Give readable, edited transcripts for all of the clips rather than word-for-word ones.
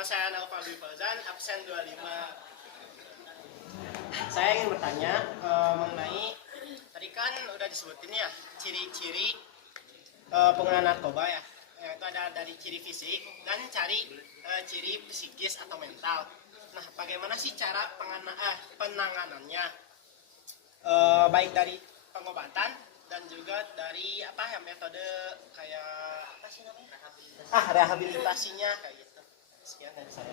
Nama saya Naufal Fauzan, absen 25. Saya ingin bertanya mengenai tadi kan udah disebutin ya ciri-ciri pengguna narkoba ya. Yang itu ada dari ciri fisik dan ciri psikis atau mental. Nah, bagaimana sih cara penanganannya? Baik dari pengobatan dan juga dari metode kayak apa sih namanya? Rehabilitasinya kayak gitu. Sekian dari saya.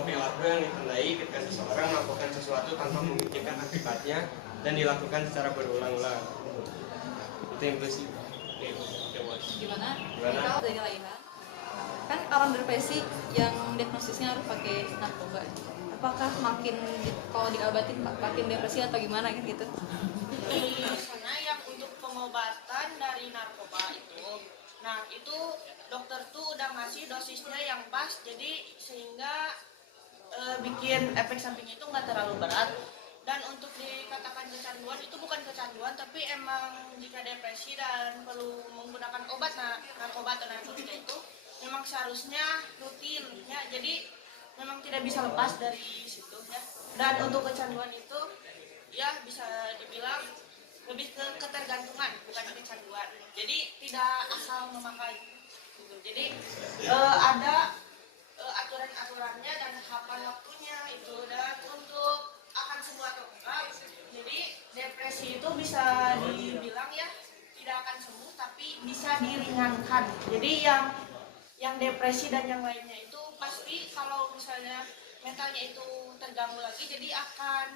Perilaku yang ditandai ketika seseorang melakukan sesuatu tanpa memikirkan akibatnya dan dilakukan secara berulang-ulang. Itu yang sih. Gimana? Kalau dari lainnya, kan orang depresi yang diagnosisnya harus pakai narkoba. Apakah kalau diobatin makin depresi atau gimana kan gitu? Biasanya yang untuk pengobatan dari narkoba itu, nah itu dokter tuh udah ngasih dosisnya yang pas, jadi sehingga bikin efek sampingnya itu nggak terlalu berat. Dan untuk dikatakan kecanduan itu bukan kecanduan, tapi emang jika depresi dan perlu menggunakan obat narkoba atau narkotika itu memang seharusnya rutin ya, jadi memang tidak bisa lepas dari situ ya. Dan untuk kecanduan itu ya bisa dibilang lebih ke ketergantungan, bukan kecanduan. Jadi tidak asal memakai gitu. Jadi ada aturan-aturannya dan kapan waktunya itu. Dan untuk akan semua atau enggak, jadi depresi itu bisa dibilang ya tidak akan sembuh tapi bisa diringankan. Jadi yang depresi dan yang lainnya itu pasti kalau misalnya mentalnya itu terganggu lagi, jadi akan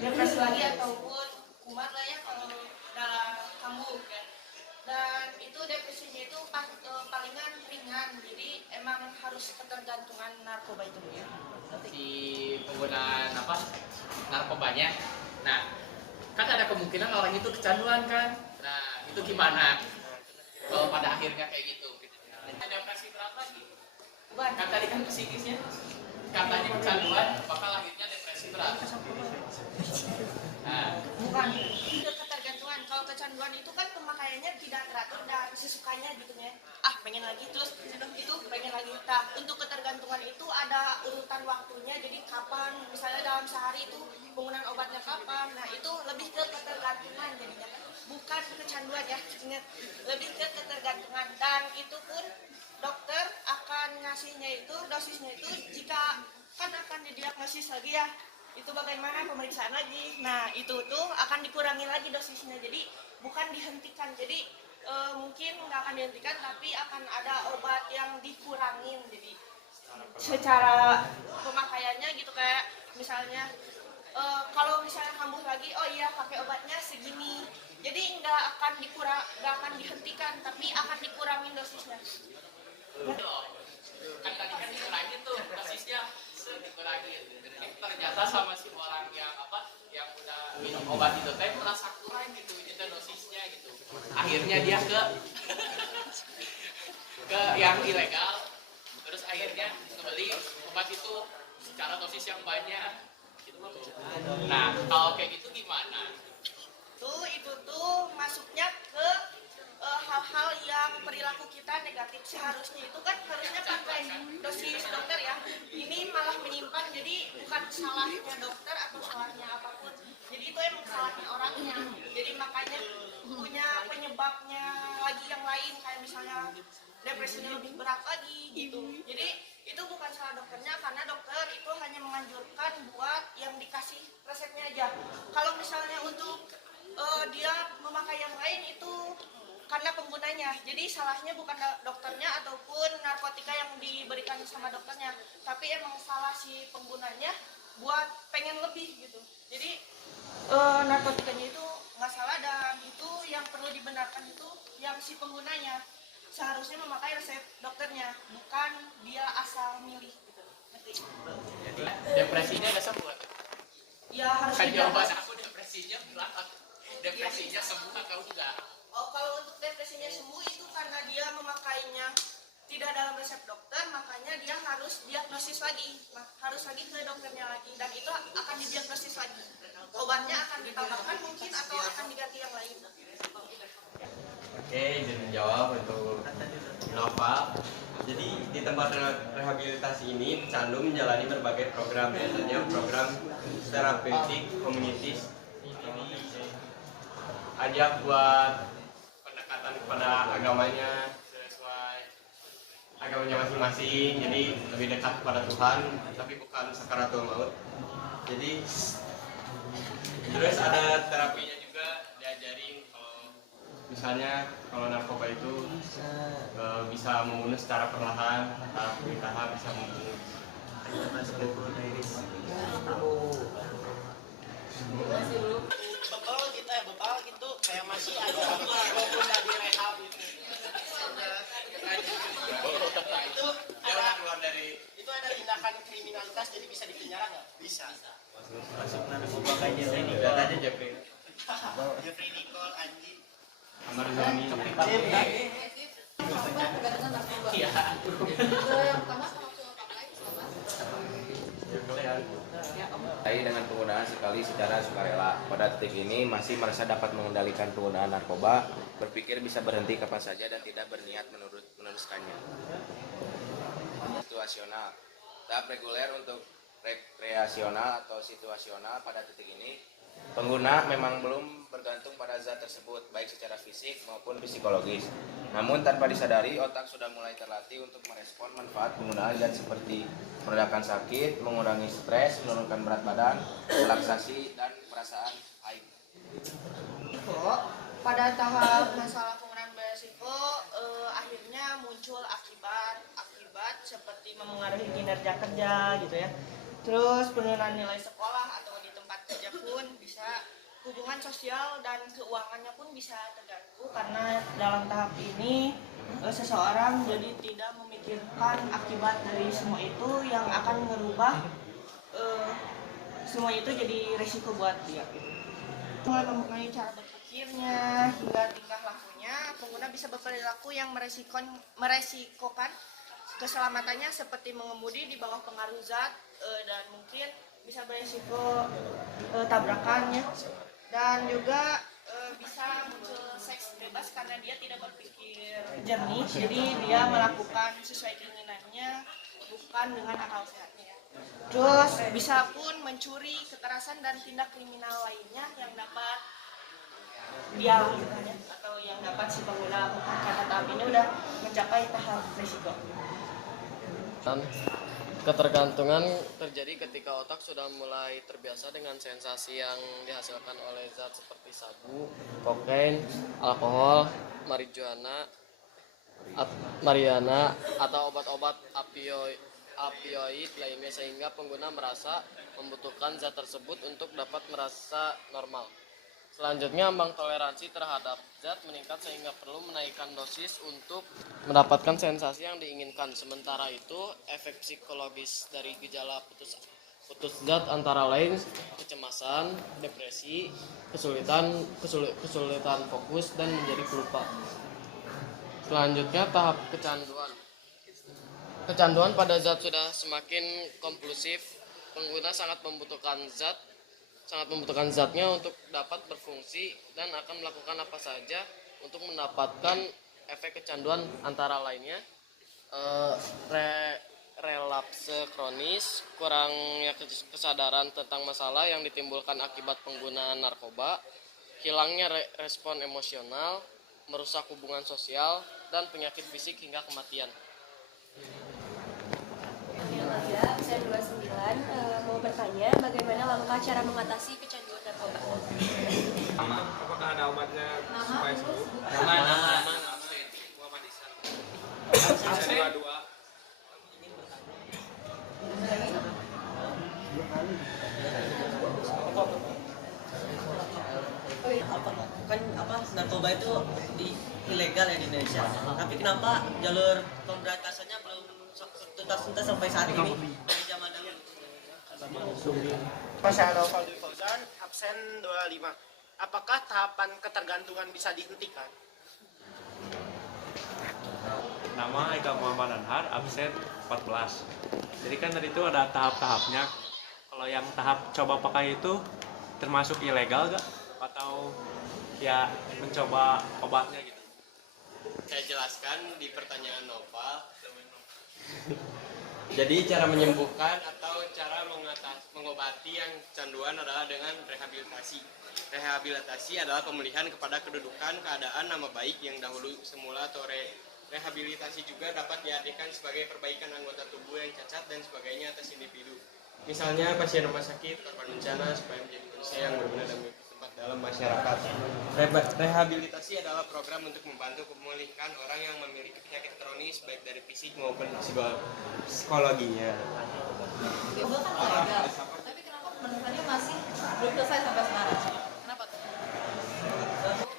depresi lagi ataupun kumat lah ya kalau dalam kambuh ya. Dan itu depresinya itu palingan ringan, jadi emang harus ketergantungan narkoba itu ya. Si penggunaan narkobanya, nah kan ada kemungkinan orang itu kecanduan kan, nah itu gimana kalau pada akhirnya kayak gitu? Ada depresi berat lagi, kan tadi kan psikisnya katanya kecanduan bakal akhirnya depresi berat. Nah, Bukan itu ketergantungan. Kalau kecanduan itu kan pemakaiannya tidak teratur dan sesukanya gitu ya. Pengen lagi terus itu pengen lagi. Nah, untuk ketergantungan itu ada urutan waktunya. Jadi kapan, misalnya dalam sehari itu penggunaan obatnya kapan. Nah, itu lebih ke ketergantungan jadinya. Bukan kecanduan ya. Ingat, lebih ke ketergantungan. Dan itu pun dokter akan ngasihnya itu dosisnya itu jika kan akan didiagnosis lagi ya. Itu bagaimana pemeriksaan lagi. Nah, itu tuh akan dikurangi lagi dosisnya. Jadi bukan dihentikan. Jadi mungkin nggak akan dihentikan, tapi akan ada obat yang dikurangin. Jadi secara pemakaiannya gitu, kayak misalnya kalau misalnya kambuh lagi, oh iya pakai obatnya segini. Jadi nggak akan dihentikan, tapi akan dikurangin dosisnya. kan tadi kan dikurangin tuh dosisnya, dikurangin. Ternyata sama si orang yang udah minum obat itu merasa kurang gitu dosisnya gitu. Akhirnya dia ke yang ilegal, terus akhirnya kembali obat itu secara dosis yang banyak gitu. Nah, kalau kayak gitu gimana? Itu tuh masuknya ke hal-hal yang perilaku kita negatif. Seharusnya itu kan harusnya pakai dosis dokter ya. Ini malah menyimpan, jadi bukan salahnya dokter atau salahnya apapun. Jadi itu emang salahnya orangnya. Jadi makanya punya penyebabnya lagi yang lain, kayak misalnya depresinya lebih berat lagi gitu. Jadi itu bukan salah dokternya, karena dokter itu hanya menganjurkan buat yang dikasih resepnya aja. Kalau misalnya untuk dia memakai yang lain itu karena penggunanya, jadi salahnya bukan dokternya ataupun narkotika yang diberikan sama dokternya, tapi emang salah si penggunanya buat pengen lebih gitu. Jadi narkotikanya itu nggak salah, dan itu yang perlu dibenarkan itu yang si penggunanya seharusnya memakai resep dokternya, bukan dia asal milih gitu. Jadi depresinya nggak sembuh? Ya harus kan jawaban dibahas. aku depresinya depresinya sembuh atau enggak? Kalau untuk depresinya sembuh itu karena dia memakainya tidak dalam resep dokter, makanya dia harus diagnosis lagi, harus lagi ke dokternya lagi, dan itu akan didiagnosis lagi. Obatnya akan ditambahkan mungkin atau akan diganti yang lain. Oke, izin menjawab untuk tempat rehabilitasi ini pecandu menjalani berbagai program, biasanya program terapeutik komunitis. Ini ajak buat pendekatan kepada agamanya sesuai agamanya masing-masing, jadi lebih dekat kepada Tuhan, tapi bukan sakaratul maut. Jadi terus ada terapinya juga, diajarin kalau misalnya kalau narkoba itu bisa membunuh secara perlahan, tahap bisa membunuh. bebal gitu kayak masih ada walaupun udah direhab gitu. Itu ada keluar dari itu ada tindakan kriminalitas jadi bisa dipenjara nggak? Bisa. Masuk narkoba kayak Jeffrey lihat Nicole. aja Jeffrey. Jeffrey Nicole anjing. Amar Zoni. Ketergantungan narkoba. Iya. Yang pertama sama pakai sama dengan penggunaan sekali secara sukarela. Pada titik ini masih merasa dapat mengendalikan penggunaan narkoba, berpikir bisa berhenti kapan saja dan tidak berniat meneruskannya. Situasional. Tahap reguler untuk rekreasional atau situasional. Pada titik ini pengguna memang belum bergantung pada zat tersebut, baik secara fisik maupun psikologis. Namun tanpa disadari, otak sudah mulai terlatih untuk merespon manfaat penggunaan zat seperti meredakan sakit, mengurangi stres, menurunkan berat badan, relaksasi, dan perasaan haid. Pada tahap masalah penggunaan beresiko, akhirnya muncul akibat seperti memengaruhi kinerja kerja gitu ya. Terus penurunan nilai sekolah atau di tempat kerja pun bisa, hubungan sosial dan keuangannya pun bisa terganggu karena dalam tahap ini seseorang jadi tidak memikirkan akibat dari semua itu yang akan merubah semua itu jadi risiko buat dia. Mulai mempengaruhi cara berpikirnya hingga tingkah lakunya, pengguna bisa berperilaku yang meresikokan keselamatannya seperti mengemudi di bawah pengaruh zat dan mungkin bisa beresiko tabrakannya, dan juga bisa muncul seks bebas karena dia tidak berpikir jernih, jadi dia melakukan sesuai keinginannya bukan dengan akal sehatnya. Terus bisa pun mencuri, kekerasan dan tindak kriminal lainnya yang dapat dia lakukan ya, atau yang dapat si pengguna lakukan karena tahap ini udah mencapai tahap risiko. Ketergantungan terjadi ketika otak sudah mulai terbiasa dengan sensasi yang dihasilkan oleh zat seperti sabu, kokain, alkohol, marijuana, atau obat-obat opioid lainnya, sehingga pengguna merasa membutuhkan zat tersebut untuk dapat merasa normal. Selanjutnya, ambang toleransi terhadap zat meningkat sehingga perlu menaikkan dosis untuk mendapatkan sensasi yang diinginkan. Sementara itu, efek psikologis dari gejala putus zat antara lain kecemasan, depresi, kesulitan fokus, dan menjadi pelupa. Selanjutnya, tahap kecanduan. Kecanduan pada zat sudah semakin kompulsif. Pengguna sangat membutuhkan zatnya untuk dapat berfungsi dan akan melakukan apa saja untuk mendapatkan efek kecanduan, antara lainnya relapse kronis, kurangnya kesadaran tentang masalah yang ditimbulkan akibat penggunaan narkoba, hilangnya respon emosional, merusak hubungan sosial, dan penyakit fisik hingga kematian. Saya 29 mau bertanya bagaimana langkah cara mengatasi kecanduan narkoba. Apakah ada obatnya supaya sembuh? Kan narkoba itu ilegal ya di Indonesia. Tapi kenapa jalur pemberantasannya belum tuntas sampai saat ini dari zaman dahulu? Saya Fadil Fauzan, absen 25. Apakah tahapan ketergantungan bisa dihentikan? Nama Eka Muhammad Anhar, absen 14. Jadi kan tadi itu ada tahap-tahapnya. Kalau yang tahap coba pakai itu termasuk ilegal gak? Atau ya mencoba obatnya gitu? Saya jelaskan di pertanyaan Nopal. Jadi cara menyembuhkan atau cara mengobati yang kecanduan adalah dengan rehabilitasi. Rehabilitasi adalah pemulihan kepada kedudukan keadaan nama baik yang dahulu semula, atau rehabilitasi juga dapat diartikan sebagai perbaikan anggota tubuh yang cacat dan sebagainya atas individu. Misalnya pasien rumah sakit korban bencana supaya menjadi manusia yang berguna dan bertempat dalam masyarakat. Rehabilitasi adalah program untuk membantu memulihkan orang yang memiliki penyakit kronis baik dari fisik maupun psikologinya. Itu kan legal, tapi kenapa penelusurannya masih belum selesai sampai sekarang? Kenapa tuh?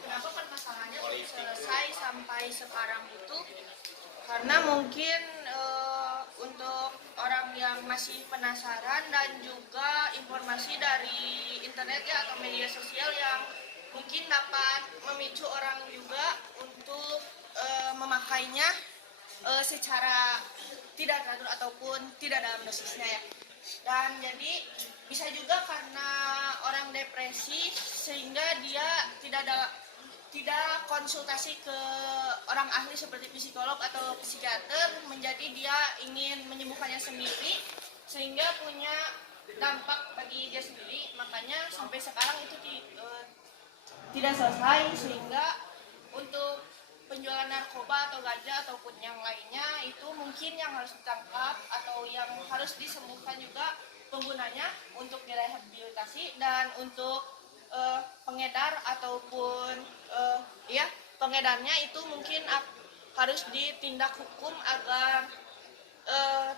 Kenapa permasalahannya belum selesai sampai sekarang itu? Karena mungkin untuk orang yang masih penasaran dan juga informasi dari internet ya atau media sosial yang mungkin dapat memicu orang juga untuk memakainya secara tidak teratur ataupun tidak dalam dosisnya ya. Dan jadi bisa juga karena orang depresi sehingga dia tidak konsultasi ke orang ahli seperti psikolog atau psikiater, menjadi dia ingin menyembuhkannya sendiri sehingga punya dampak bagi dia sendiri. Makanya sampai sekarang itu tidak selesai, sehingga untuk penjualan narkoba atau ganja ataupun yang lainnya itu mungkin yang harus ditangkap atau yang harus disembuhkan juga penggunanya untuk direhabilitasi, dan untuk pengedar ataupun pengedarnya itu mungkin harus ditindak hukum agar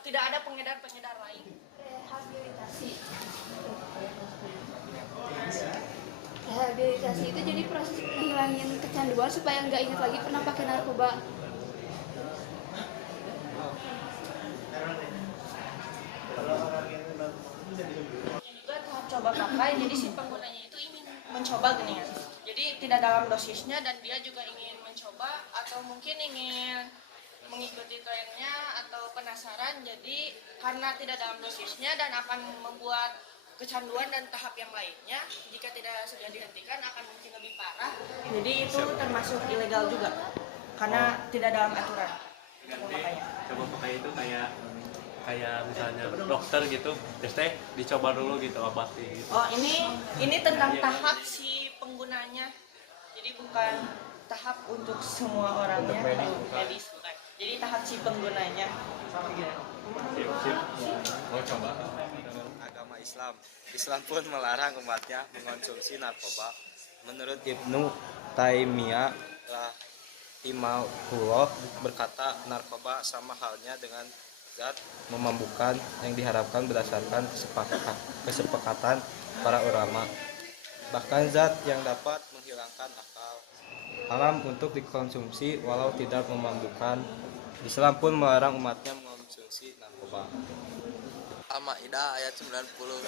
tidak ada pengedar-pengedar lain. Rehabilitasi itu jadi proses menghilangin kecanduan supaya nggak ingat lagi pernah pakai narkoba. Juga tahap coba pakai, jadi si penggunanya itu ingin mencoba gini ya. Jadi tidak dalam dosisnya dan dia juga ingin mencoba atau mungkin ingin mengikuti trennya atau penasaran. Jadi karena tidak dalam dosisnya dan akan membuat kecanduan dan tahap yang lainnya, jika tidak segera dihentikan akan mungkin lebih parah. Jadi itu termasuk ilegal juga karena tidak dalam aturan. Coba pakai itu kayak misalnya dokter gitu, terus dicoba dulu gitu obati gitu. Oh, ini tentang tahap si penggunanya. Jadi bukan tahap untuk semua orangnya, medis bukan. Jadi tahap si penggunanya. Mau coba? Agama Islam. Islam pun melarang umatnya mengonsumsi narkoba. Menurut Ibnu Taimiyah rahimahullah berkata, narkoba sama halnya dengan zat memabukkan yang diharapkan berdasarkan kesepakatan para ulama. Bahkan zat yang dapat menghilangkan akal haram untuk dikonsumsi walau tidak memabukkan. Islam pun melarang umatnya mengonsumsi narkoba. Al-Maidah ayat 90.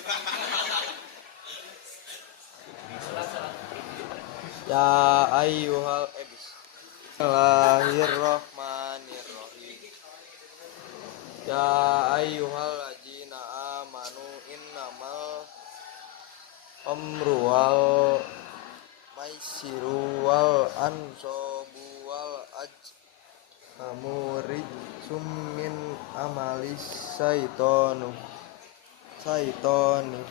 Ya ayyuhal Bismillahirrahmanirrahim. Ya ayyuhal ladzina amanu innamal khamru wal maisiru wal ansabu wal azlamu rijsum min amalis syaitoni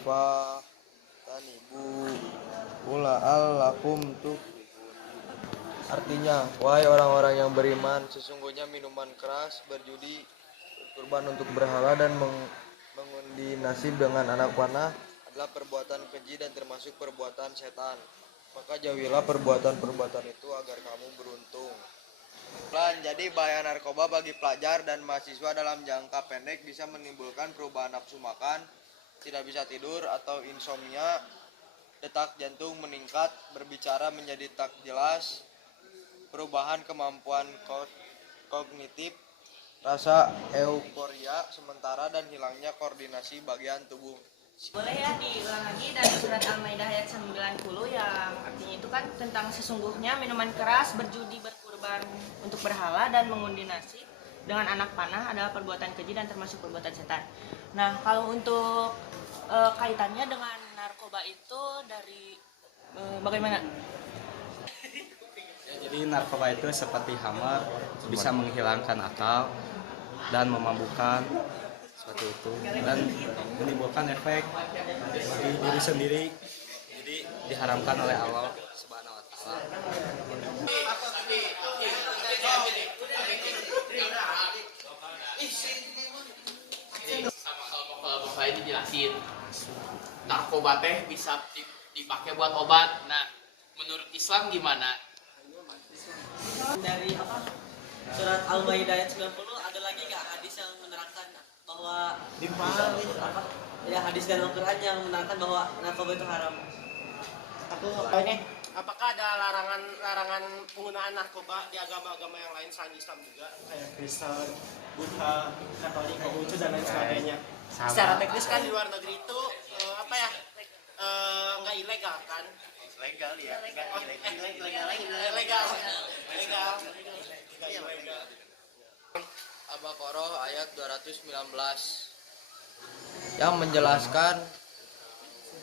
fatanibu la'allakum tuflihun. Artinya, wahai orang-orang yang beriman, sesungguhnya minuman keras, berjudi, berkurban untuk berhala, dan mengundi nasib dengan anak panah adalah perbuatan keji dan termasuk perbuatan setan. Maka jauhilah perbuatan-perbuatan itu agar kamu beruntung. Jadi bahaya narkoba bagi pelajar dan mahasiswa dalam jangka pendek bisa menimbulkan perubahan nafsu makan, tidak bisa tidur atau insomnia, detak jantung meningkat, berbicara menjadi tak jelas, perubahan kemampuan kognitif, rasa euforia sementara, dan hilangnya koordinasi bagian tubuh. Boleh ya diulang lagi dari surat Al-Maidah ayat 90 yang artinya itu kan tentang sesungguhnya minuman keras, berjudi, berkurban untuk berhala, dan mengundi nasib dengan anak panah adalah perbuatan keji dan termasuk perbuatan setan. Nah, kalau untuk kaitannya dengan narkoba itu dari bagaimana? Jadi narkoba itu seperti hammer, bisa menghilangkan akal, dan memabukkan seperti itu, dan menimbulkan efek bagi diri sendiri, jadi diharamkan oleh Allah Subhanahu wa Ta'ala. Sama kalau saya dijelasin, narkoba teh bisa dipakai buat obat. Nah, menurut Islam gimana? Dari surat Al-Maidah ayat 90 ada lagi nggak hadis yang menerangkan bahwa hadis dalam Al-Quran yang menerangkan bahwa narkoba itu haram? Apakah ada larangan penggunaan narkoba di agama-agama yang lain selain Islam juga, kayak Kristen, Buddha, Katolik, Konghucu dan lain sebagainya? Secara teknis kan di luar negeri itu nggak ilegal kan? Legal ya. Legal. Al-Baqarah ayat 219 yang menjelaskan,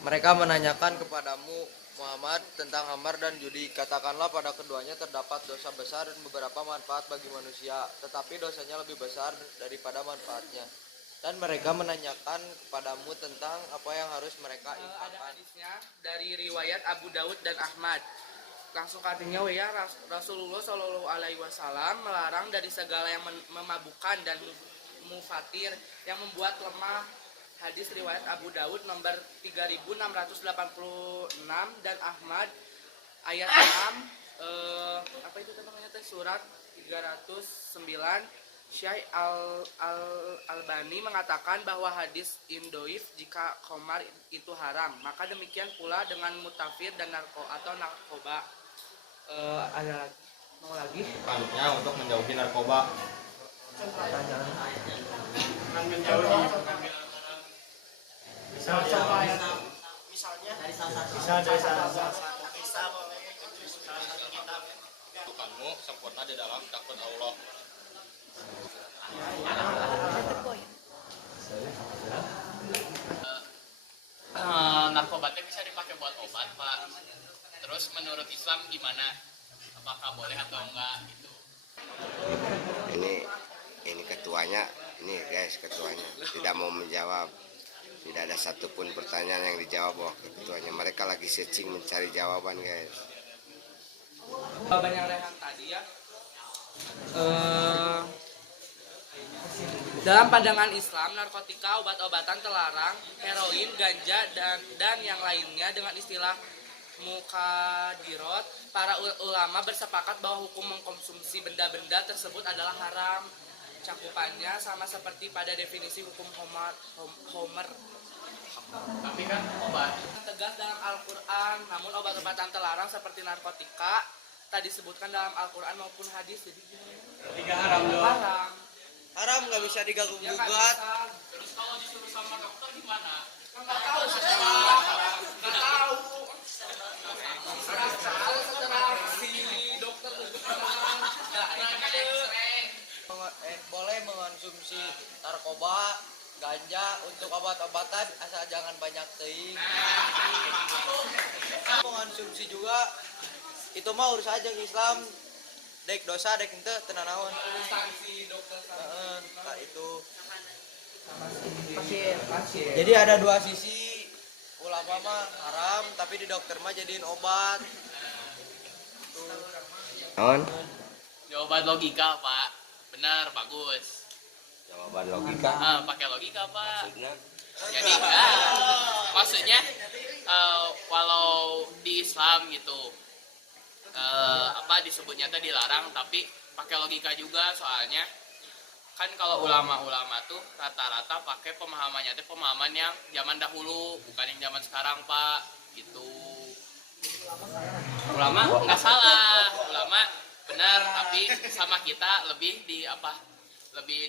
mereka menanyakan kepadamu Muhammad tentang khamar dan judi. Katakanlah pada keduanya terdapat dosa besar dan beberapa manfaat bagi manusia, tetapi dosanya lebih besar daripada manfaatnya. Dan mereka menanyakan kepadamu tentang apa yang harus mereka infakkan. Ada hadisnya dari riwayat Abu Daud dan Ahmad. Langsung artinya ya, Rasulullah Shallallahu Alaihi Wasallam melarang dari segala yang memabukkan dan mufatir yang membuat lemah. Hadis riwayat Abu Daud nomor 3686 dan Ahmad ayat 6 apa itu namanya teh, surat 309. Syekh Al-Albani mengatakan bahwa hadis indoif jika khamar itu haram, maka demikian pula dengan mutafir dan narkoba. Ada mau lagi? Panutnya untuk menjauhi narkoba. Misalnya dari salah satu kisah Tuhanmu sempurna di dalam takut Allah. Narkoba teh bisa dipakai buat obat, Pak. Terus menurut Islam gimana? Apakah boleh atau enggak gitu? Ini ketuanya, ini guys ketuanya tidak mau menjawab. Tidak ada satupun pertanyaan yang dijawab oleh ketuanya. Mereka lagi searching mencari jawaban, guys. Jawaban yang Rehan tadi ya. Dalam pandangan Islam, narkotika, obat-obatan terlarang, heroin, ganja, dan yang lainnya dengan istilah mukadirot. Para ulama bersepakat bahwa hukum mengkonsumsi benda-benda tersebut adalah haram. Cakupannya sama seperti pada definisi hukum Homer. Tapi kan obat Tegas dalam Al-Quran, namun obat-obatan terlarang seperti narkotika tak disebutkan dalam Al-Quran maupun hadis. Jadi tiga haram dong. Haram, nggak bisa diganggu Ya, gugat. Terus kalau disuruh sama dokter gimana? Nggak tahu setelah si dokter Boleh mengonsumsi narkoba, ganja untuk obat-obatan asal jangan banyak teuing. Mengonsumsi juga itu mah urus aja Islam. Dek dosa dek ente tenan naon. instansi dokter Nah, itu. pasien. Jadi ada dua sisi. Ulama mah haram tapi di dokter mah jadiin obat. Non? Jawaban logika, Pak. Benar, bagus. Jawaban logika. Pakai logika, Pak. Maksudnya? Jadi maksudnya walau di Islam gitu disebutnya tadi dilarang, tapi pakai logika juga, soalnya kan kalau ulama-ulama tuh rata-rata pakai pemahamannya tuh pemahaman yang zaman dahulu, bukan yang zaman sekarang, Pak, gitu. Ulama nggak salah, ulama benar, tapi sama kita lebih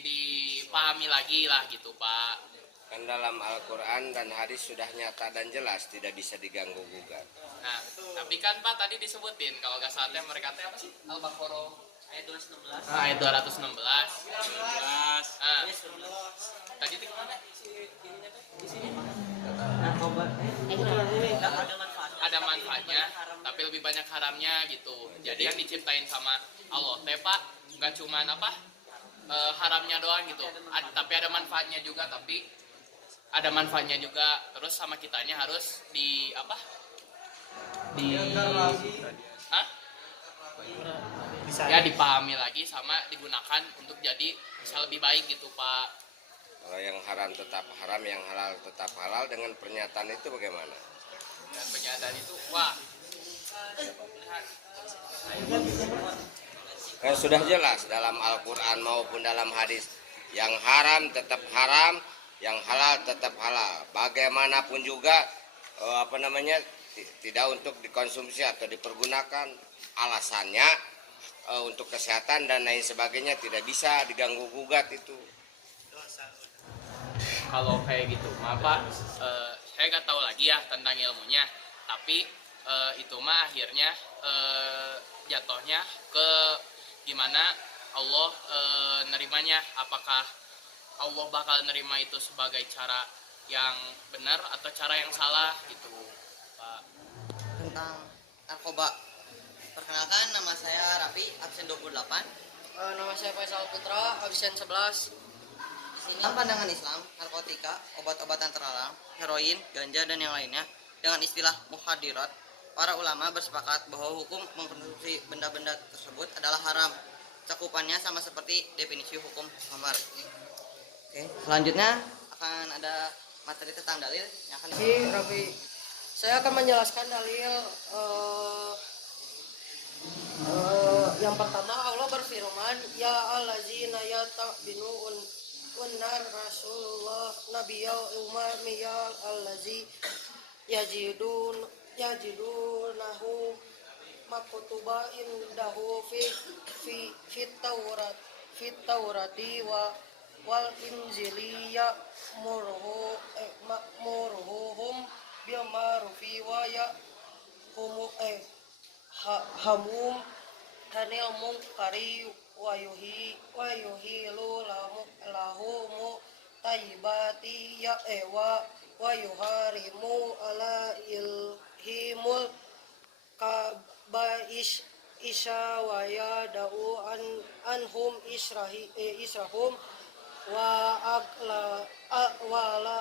dipahami lagi lah gitu, Pak. Kan dalam Al-Quran dan hadis sudah nyata dan jelas tidak bisa diganggu gugat. Nah, tapi kan Pak tadi disebutin kalau nggak salah mereka teh apa sih? Al-Baqarah ayat 216. ayat 216. Tadi itu gimana? Di sini. Narkoba Ada manfaatnya, tapi lebih banyak haramnya gitu. Jadi yang diciptain sama Allah teh, Pak, nggak cuman haramnya doang gitu. Tapi ada manfaatnya juga, terus sama kitanya harus di apa? Ya dipahami lagi sama digunakan untuk jadi bisa lebih baik gitu Pak. Kalau yang haram tetap haram, yang halal tetap halal, dengan pernyataan itu bagaimana? Dan pernyataan itu wah Kan sudah jelas dalam Al-Quran maupun dalam hadis, yang haram tetap haram, yang halal tetap halal. Bagaimanapun juga tidak untuk dikonsumsi atau dipergunakan, alasannya untuk kesehatan dan lain sebagainya, tidak bisa diganggu gugat itu. Kalau kayak gitu mah Pak, saya nggak tahu lagi ya tentang ilmunya, tapi itu mah akhirnya jatuhnya ke gimana Allah nerimanya, apakah Allah bakal nerima itu sebagai cara yang benar atau cara yang salah gitu Pak. Tentang narkoba, perkenalkan nama saya Rafi, absen 28. Nama saya Faisal Putra, absen 11. Dalam pandangan Islam, narkotika, obat-obatan terlarang, heroin, ganja, dan yang lainnya, dengan istilah muhadirat, para ulama bersepakat bahwa hukum mengkonsumsi benda-benda tersebut adalah haram. Cakupannya sama seperti definisi hukum khamar. Oke, selanjutnya akan ada materi tentang dalil yang akan Rafi, saya akan menjelaskan dalil. Yang pertama, Allah berfirman, ya allazina yatabinun wanar Rasulullah nabiyal umamiyal allazi yajidunahu makutuba indahu fit taurati wal injili murhuhum bil ma'rufi wa hamum hanil munkari wa yuhilu lahumu tayyibati wa yuharimu ala ilhimul kabaish isya wa yada'u anhum israhum wa la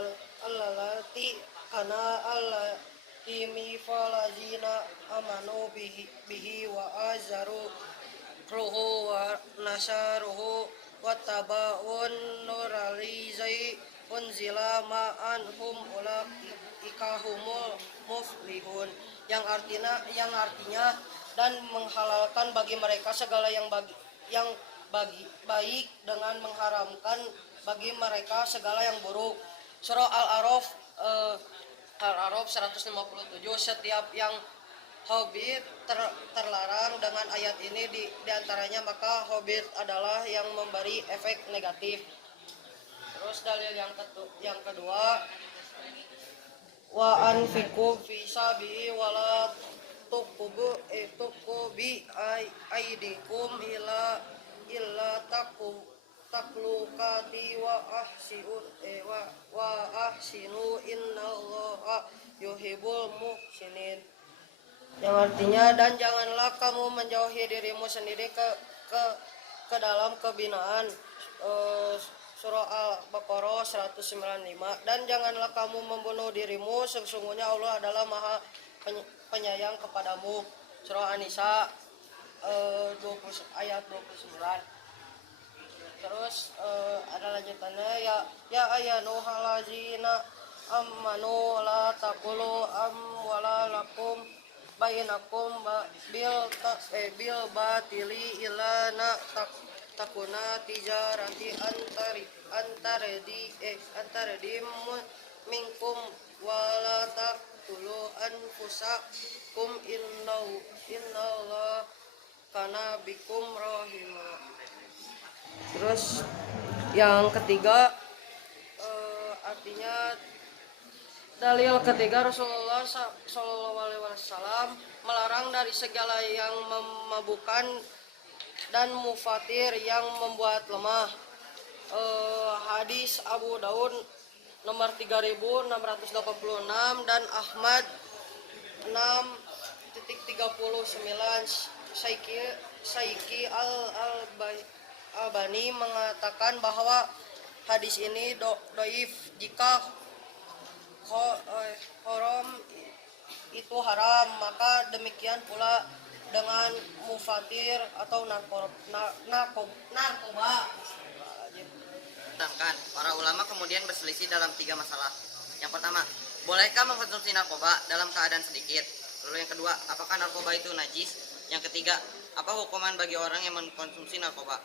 aqlalati kana alla imi falazina amanu bihi wa azaru ruhu wa nasaruhu wa tabaun nuralizai unzila ma'anhum ulaikahumul muflihun, yang artinya dan menghalalkan bagi mereka segala yang baik dengan mengharamkan bagi mereka segala yang buruk. Surah Al-A'raf 157. Setiap yang hobbit terlarang dengan ayat ini diantaranya, maka hobbit adalah yang memberi efek negatif. Terus dalil yang kedua, wa anfiqu fi sabihi wala tuqbi aidikum illa taklukati wa ahsinu innallaha yuhibbul muhsinin, yang artinya dan janganlah kamu menjauhi dirimu sendiri ke dalam kebinaan. Surah Al-Baqarah 195. Dan janganlah kamu membunuh dirimu, sesungguhnya Allah adalah Maha penyayang kepadamu. Surah An-Nisa ayat 29. Terus ada lanjutannya, ya ayyuhallazina amanu la taqulu amwalakum bainakum bil batili illa takuna tijarati antaradi minkum wala taqtulu anfusakum innallaha kana bikum rahima. Terus yang ketiga, artinya dalil ketiga, Rasulullah SAW melarang dari segala yang memabukkan dan mufatir yang membuat lemah. Hadis Abu Daud nomor 3686 dan Ahmad 6.39. Syaikhi Al-Albani mengatakan bahwa hadis ini doif jika haram itu haram, maka demikian pula dengan mufatir atau narkoba. Sedangkan para ulama kemudian berselisih dalam 3 masalah. Yang pertama, bolehkah mengkonsumsi narkoba dalam keadaan sedikit? Lalu yang kedua, apakah narkoba itu najis? Yang ketiga, apa hukuman bagi orang yang mengkonsumsi narkoba?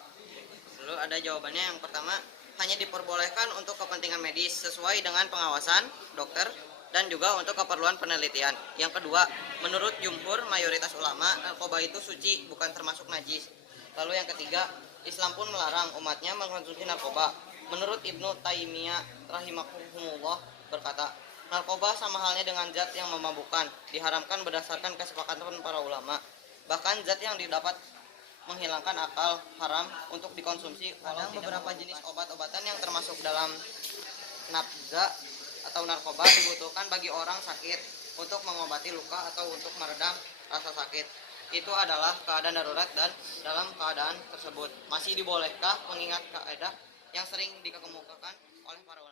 Lalu ada jawabannya. Yang pertama, hanya diperbolehkan untuk kepentingan medis sesuai dengan pengawasan dokter dan juga untuk keperluan penelitian. Yang kedua, menurut jumhur mayoritas ulama, narkoba itu suci, bukan termasuk najis. Lalu yang ketiga, Islam pun melarang umatnya mengkonsumsi narkoba. Menurut Ibnu Taimiyah rahimahullah berkata, narkoba sama halnya dengan zat yang memabukkan, diharamkan berdasarkan kesepakatan para ulama. Bahkan zat yang didapat menghilangkan akal haram untuk dikonsumsi. Ada beberapa jenis obat-obatan yang termasuk dalam nafza atau narkoba dibutuhkan bagi orang sakit untuk mengobati luka atau untuk meredam rasa sakit. Itu adalah keadaan darurat dan dalam keadaan tersebut masih dibolehkah mengingat kaidah yang sering dikemukakan oleh para ulama.